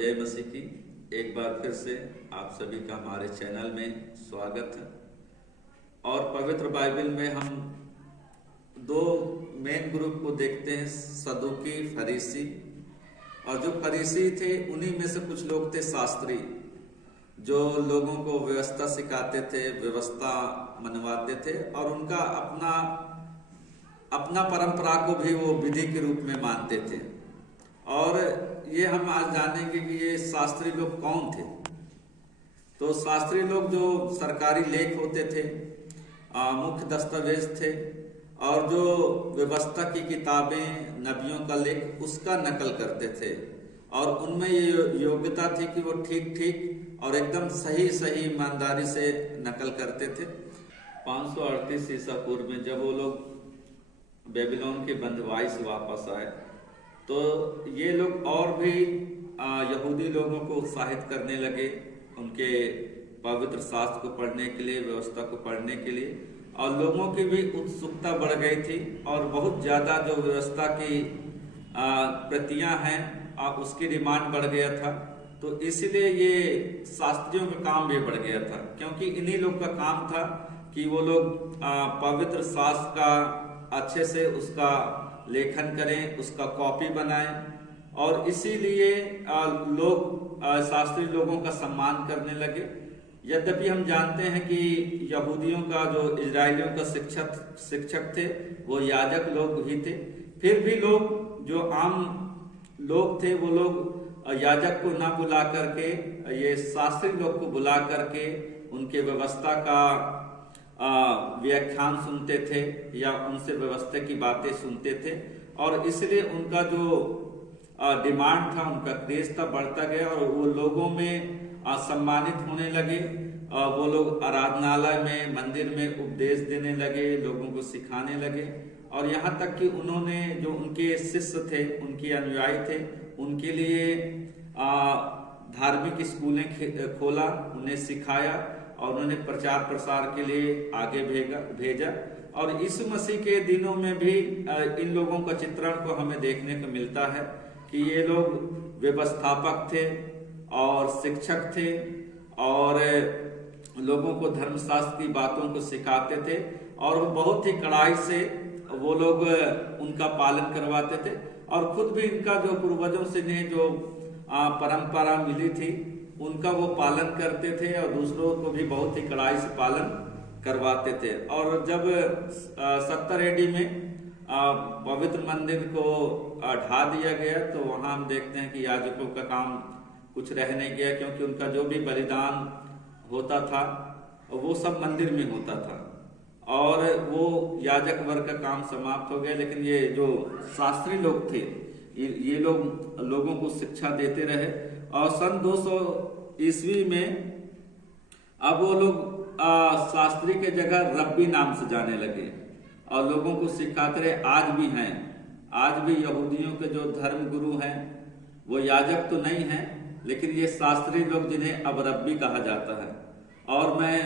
जय मसीह की। एक बार फिर से आप सभी का हमारे चैनल में स्वागत है। और पवित्र बाइबल में हम दो मेन ग्रुप को देखते हैं, सदूकी, फरीसी। और जो फरीसी थे उन्हीं में से कुछ लोग थे शास्त्री, जो लोगों को व्यवस्था सिखाते थे, व्यवस्था मनवाते थे और उनका अपना परंपरा को भी वो विधि के रूप में मानते थे। और ये हम आज जानेंगे कि ये शास्त्री लोग कौन थे। तो शास्त्री लोग जो सरकारी लेख होते थे, मुख्य दस्तावेज थे और जो व्यवस्था की किताबें, नबियों का लेख, उसका नकल करते थे। और उनमें ये योग्यता थी कि वो ठीक और एकदम सही ईमानदारी से नकल करते थे। 538 ईसा पूर्व में जब वो लोग बेबीलोन के बंधुआई से वापस आए तो ये लोग और भी यहूदी लोगों को उत्साहित करने लगे उनके पवित्र शास्त्र को पढ़ने के लिए, व्यवस्था को पढ़ने के लिए। और लोगों की भी उत्सुकता बढ़ गई थी और बहुत ज्यादा जो व्यवस्था की प्रतियां हैं उसकी डिमांड बढ़ गया था। तो इसलिए ये शास्त्रियों का काम भी बढ़ गया था, क्योंकि इन्हीं लोग का काम था कि वो लोग पवित्र शास्त्र का अच्छे से उसका लेखन करें, उसका कॉपी बनाएं। और इसीलिए लोग शास्त्री लोगों का सम्मान करने लगे। यद्यपि हम जानते हैं कि यहूदियों का जो इजरायलियों का शिक्षक थे वो याजक लोग ही थे, फिर भी लोग जो आम लोग थे वो लोग याजक को ना बुला करके ये शास्त्री लोग को बुला करके उनके व्यवस्था का व्याख्यान सुनते थे या उनसे व्यवस्था की बातें सुनते थे। और इसलिए उनका जो डिमांड था, उनका क्रेज था, बढ़ता गया और वो लोगों में सम्मानित होने लगे। वो लोग आराधनालय में, मंदिर में उपदेश देने लगे, लोगों को सिखाने लगे। और यहाँ तक कि उन्होंने जो उनके शिष्य थे, उनके अनुयायी थे, उनके लिए धार्मिक स्कूलें खोला, उन्हें सिखाया और उन्होंने प्रचार प्रसार के लिए आगे भेजा। और यीशु मसीह के दिनों में भी इन लोगों का चित्रण को हमें देखने को मिलता है कि ये लोग व्यवस्थापक थे और शिक्षक थे और लोगों को धर्मशास्त्र की बातों को सिखाते थे और वो बहुत ही कड़ाई से वो लोग उनका पालन करवाते थे। और खुद भी इनका जो पूर्वजों से इन्हें जो परंपरा मिली थी उनका वो पालन करते थे और दूसरों को भी बहुत ही कड़ाई से पालन करवाते थे। और जब 70 AD में पवित्र मंदिर को ढा दिया गया तो वहां हम देखते हैं कि याजकों का काम कुछ रह नहीं गया, क्योंकि उनका जो भी बलिदान होता था वो सब मंदिर में होता था और वो याजक वर्ग का काम समाप्त हो गया। लेकिन ये जो शास्त्री लोग थे ये लोग लोगों को शिक्षा देते रहे। और सन 200 ईस्वी में अब वो लोग शास्त्री के जगह रब्बी नाम से जाने लगे और लोगों को सिखाते रहे। आज भी हैं, आज भी यहूदियों के जो धर्म गुरु हैं वो याजक तो नहीं हैं, लेकिन ये शास्त्री लोग जिन्हें अब रब्बी कहा जाता है। और मैं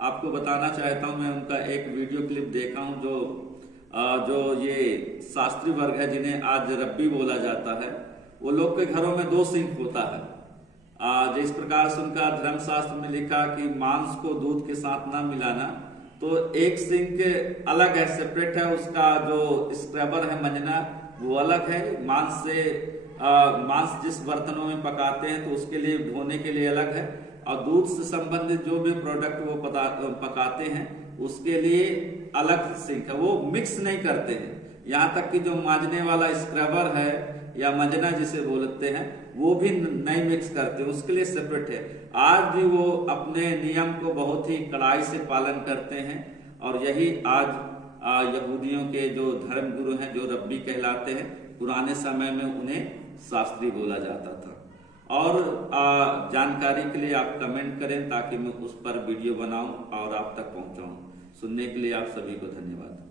आपको बताना चाहता हूं, मैं उनका एक वीडियो क्लिप देखा हूं जो ये शास्त्री वर्ग है जिन्हें आज रब्बी बोला जाता है, वो लोग के घरों में 2 सिंक होता है। जिस प्रकार से उनका धर्मशास्त्र में लिखा कि मांस को दूध के साथ ना मिलाना, तो एक सिंक अलग है, सेपरेट है। उसका जो स्क्रबर है, मंजना, वो अलग है। मांस जिस बर्तनों में पकाते हैं तो उसके लिए धोने के लिए अलग है, और दूध से संबंधित जो भी प्रोडक्ट वो पकाते हैं उसके लिए अलग सिंक है। वो मिक्स नहीं करते हैं। यहाँ तक कि जो मांजने वाला स्क्रबर है या मंजना जिसे बोलते हैं वो भी नहीं मिक्स करते, उसके लिए सेपरेट है। आज भी वो अपने नियम को बहुत ही कड़ाई से पालन करते हैं। और यही आज यहूदियों के जो धर्म गुरु हैं, जो रब्बी कहलाते हैं, पुराने समय में उन्हें शास्त्री बोला जाता था। और जानकारी के लिए आप कमेंट करें ताकि मैं उस पर वीडियो बनाऊं और आप तक पहुंचाऊं। सुनने के लिए आप सभी को धन्यवाद।